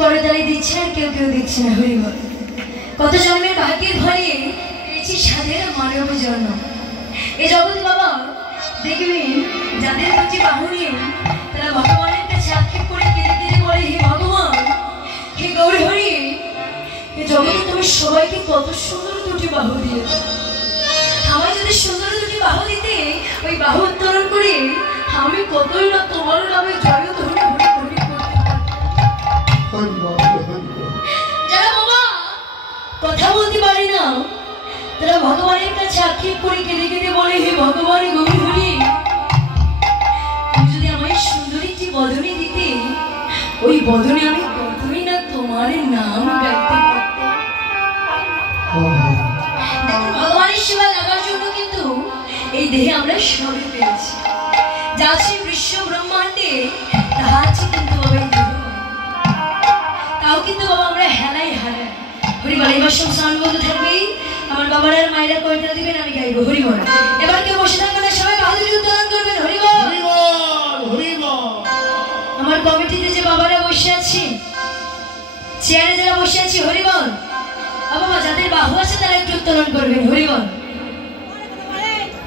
করতালি দিচ্ছে আর কেউ কেউ দিচ্ছে না। হরি বল। কত জন্মের ভাগ্যের ভরে পেয়েছি সাধের মানব জন্ম। এ জগৎ বাবা দেখবেন যাদের প্রতি বাহু নিয়ে তারা ভগবানের কাছে আক্ষেপ করে কেঁদে কেঁদে বলে, হে ভগবান, হে গৌরী হরি, এ জগতে তুমি সবাইকে কত সুন্দর দুটি বাহু দিয়েছ। আমায় যদি সুন্দর দুটি বাহু দিতে, ওই বাহু উত্তোলন করে আমি কতই না তোমার নামে জয় ধরে ধরে ধরে যারা বাবা কথা বলতে পারে না, তারা ভগবানের কাছে আক্ষেপ করে কেঁদে কেঁদে বলে, হে ভগবান গৌরী হরি, তুমি যদি আমায় সুন্দর একটি বদনে দিতে, ওই বদনে আমি কতই না তোমার নাম গাইতে পারতাম। ভগবানের সেবা লাগার জন্য কিন্তু এই দেহে আমরা সবই পেয়েছি। যা আছে বিশ্ব ব্রহ্মাণ্ডে তাহা আছে কিন্তু বাবা এই দেহ, তাও কিন্তু বাবা আমরা হেলাই হারাই। হরিবল। এবার সংসার বলতে থাকবেই, আমার বাবার আর মায়েরা কয়টা দিবেন, আমি গাইবো হরিবল। এবার কেউ বসে থাকবে না, সবাই বাহুদুরি উত্তোলন করবেন। হরিবল হরিবল। আমার কমিটিতে যে বাবারা বসে আছে, চেয়ারে যারা বসে আছে, হরিবল। বাবা যাদের বাহু আছে তারা একটু উত্তোলন করবেন। হরিবল।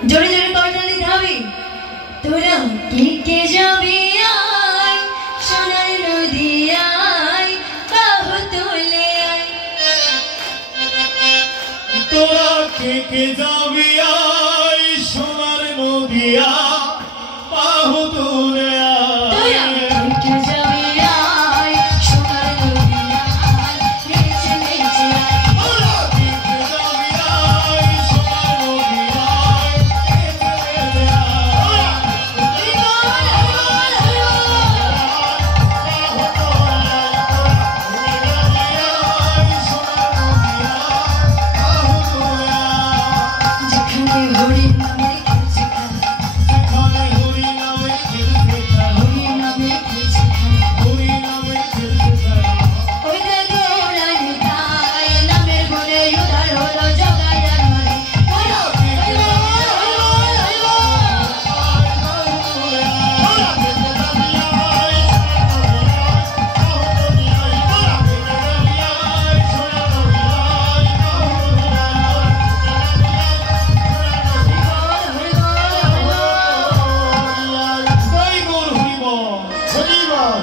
জোরে জোরে কয়টা দিতে হবে। তোরা কে কে যাবি আয়, সোনার নদী আয়, বাহু তুলে আয়। তোরা কে কে যাবি আয়, সোনার নদী আয়, বাহু তুলে আয়। তোরা কে যাবি আয়, সোনার নদী আয়, নেচে নেচে আয়। তোরা কে কে যাবি আয়, সোনার নদী আয়, নেচে নেচে আয়। যেখানে হরি নামে খেলছে খেলা, যেখানে হরি নামে খেলছে খেলা, হরি নামে খেলছে খেলা, হরি নামে খেলছে খেলা। ওই দেখো রানী তাই নামের গুণে উদ্ধার হলো জগাইয়ার মাঝে। তোরা কে কে যাবি আয়, তোরা কে কে যাবি আয়, সোনার নদী আয়, তোরা কে কে যাবি আয়, সোনার নদী আয়, বাহু তুলে আয়। জয় গৌর হরিবল হরিবল।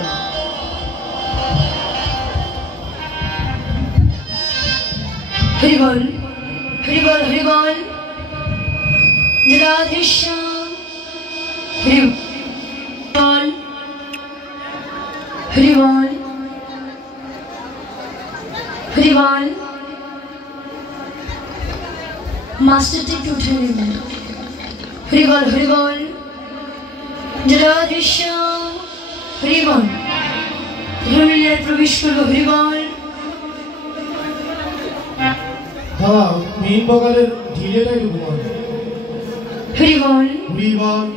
হরিবল হরিবল হরিবল। রাধেশ্যাম হরিবল হরিবল হরিবল। মাস্টারটি একটু উঠে নেবেন। হরিবল হরিবল। রাধেশ্যাম হরিবল। রমিলায় প্রবেশ করবো। হরিবল। দাদা মেইন বগালের ঢিলেটা একটু ঘুমান। হরিবল হরিবল।